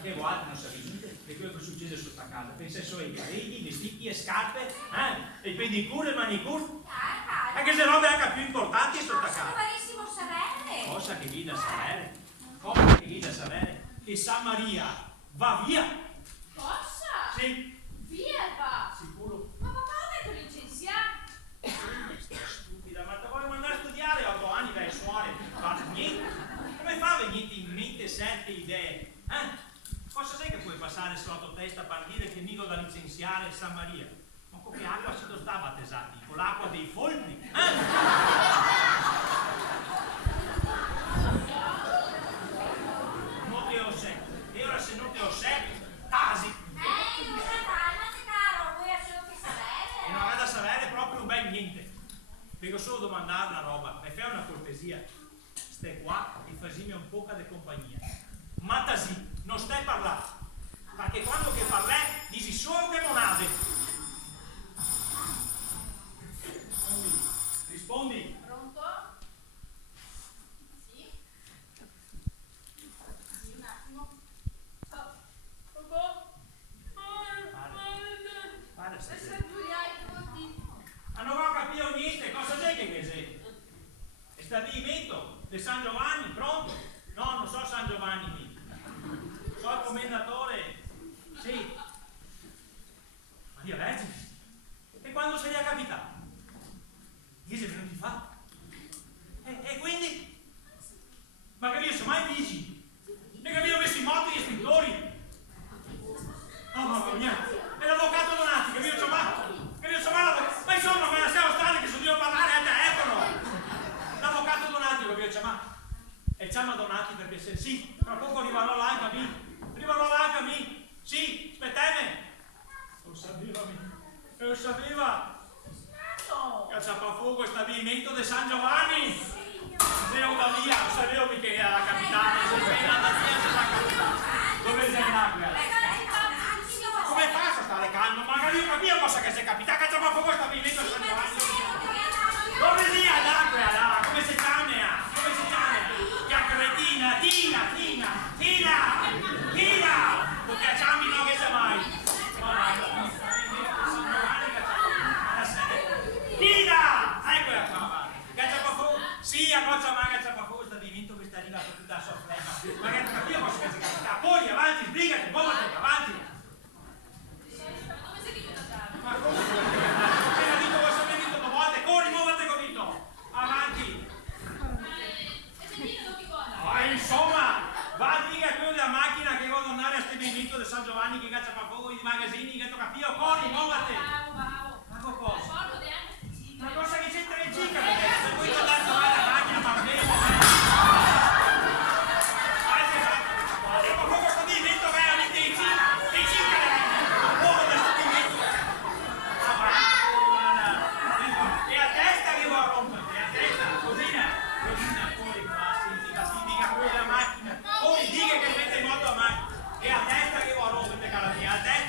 perché voi altri non sapete niente di quello che succede sotto a casa. Pensate solo ai capelli, vestiti e scarpe, e i pedicure e manicure. Anche se robe anche più importanti sotto a casa. Carissimo sapere. Cosa che vi da sapere? Cosa che vi da sapere? Che San Maria va via. Cosa? Sì. Via va. Sicuro. Ma papà non è che licenziato. Stupida, ma te vuoi mandare a studiare 8 anni dai suore? Ma niente. Come fa a venirti in mente certe idee? Cosa sai che puoi passare sulla tua testa per dire che mica da licenziare San Maria? Ma con che acqua si sta battezzati? Con l'acqua dei folti? Non te lo sei. E ora se non te lo sei, tasi. Non è calmati caro, vuoi solo che sapere? E non vado a sapere proprio un bel niente. Devo solo domandare una roba. Mi fai una cortesia? Stai qua e fasimi un po' di compagnia. Ma tasi, non stai parlando. Perché quando che parli, dici solo che monade. Rispondi. Pronto? Sì? Sì, un attimo. Pare stai. Ah, non ho capito niente. Cosa sei che sei? È stabilimento di San Giovanni, pronto? No, non so San Giovanni. So il commendatore. Sì. Maria Vergine. E quando sei a capitale? Dieci minuti fa. E quindi? Ma che io sono mai bici? E che vi ho messo in moto gli scrittori? Oh mamma mia! E l'avvocato Donati, che vi ho chiamato? Che vi ho chiamato? Ma insomma, me la siamo strani che sono io a parlare al telefono! L'avvocato Donati che vi ho chiamato. E chiama Donati perché se sì, tra poco arriverò là anche a me. Arriverò là anche a me. Sì, aspettame. Lo sapeva me. Lo sapeva. Cacciapa fuoco stabilimento di San Giovanni. Zio da via, sapevo che era la capitale. Sei andata via dalla capitale. Dove sei andata? Come fai a stare calmo? Magari io capisco cosa che sei capitale. Cacciapa fuoco stabilimento di San Giovanni. Dove sei andata? Come si chiama? Come si chiama? Che cretina, Tina! Non piacciami no che sei mai. Tina! Eccola qua, Cacciapafuoco. Sì, a Goccia Maga Cacciapafuoco sta divento che sta arrivando tutta la sua flemma. Ma che non capivo cosa che si capita. Corri, avanti, sbrigati, muovati, avanti. Come sei che da dare? Ma come? Appena detto questo mi dito 2 volte, corri, muovati con dito. Avanti. E se dico dove guarda? Ah, insomma, va a dire a quello della macchina che vuole andare a stabilimento di San Giovanni che Cacciapafuoco di magazzini che tocca più, corri, muovati. Ma che cosa? Ma cosa che c'entra in cica? Se vuoi andare a trovare la macchina, ma bene. Ma come stabilimento veramente in cica? In cica! Oh, da stabilimento! E a testa che vuoi rompere, e a testa, cosina, fuori qua, si dica quello della macchina. Poi dica che mette in moto la macchina. E a testa che vuoi rompere, carabinieri, a testa.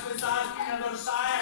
Questa spina dorsale,